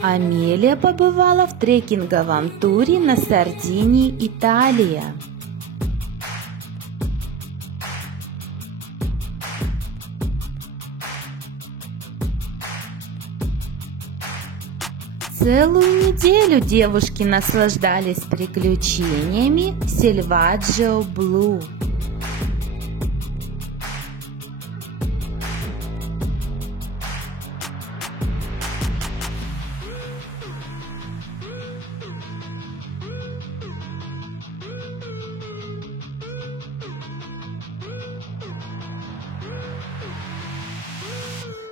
Амелия побывала в трекинговом туре на Сардинии, Италия. Целую неделю девушки наслаждались приключениями в Selvaggio Blu.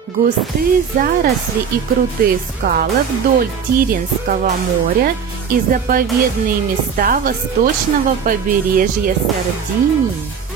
Густые заросли и крутые скалы вдоль Тиренского моря и заповедные места восточного побережья Сардинии.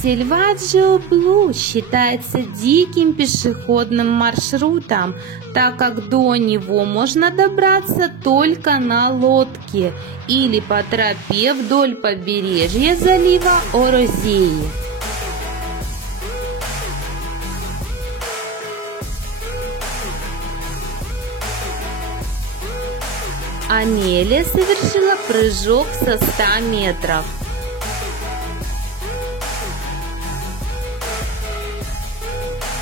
Selvaggio Blu считается диким пешеходным маршрутом, так как до него можно добраться только на лодке или по тропе вдоль побережья залива Орозеи. Амелия совершила прыжок со 100 метров.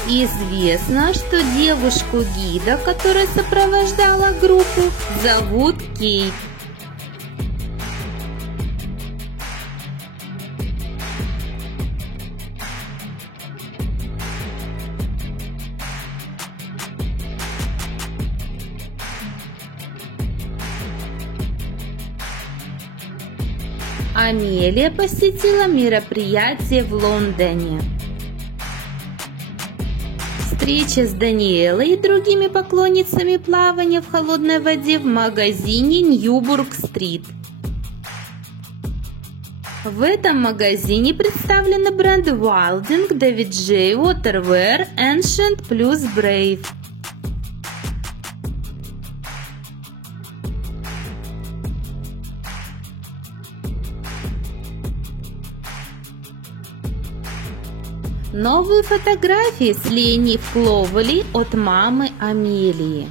Известно, что девушку-гида, которая сопровождала группу, зовут Кейт. Амелия посетила мероприятие в Лондоне. Встреча с Даниэлой и другими поклонницами плавания в холодной воде в магазине Ньюбург-стрит. В этом магазине представлены бренды Wilding, David J, Waterwear, Ancient плюс Brave. Новые фотографии с Лени Фловоли от мамы Амелии.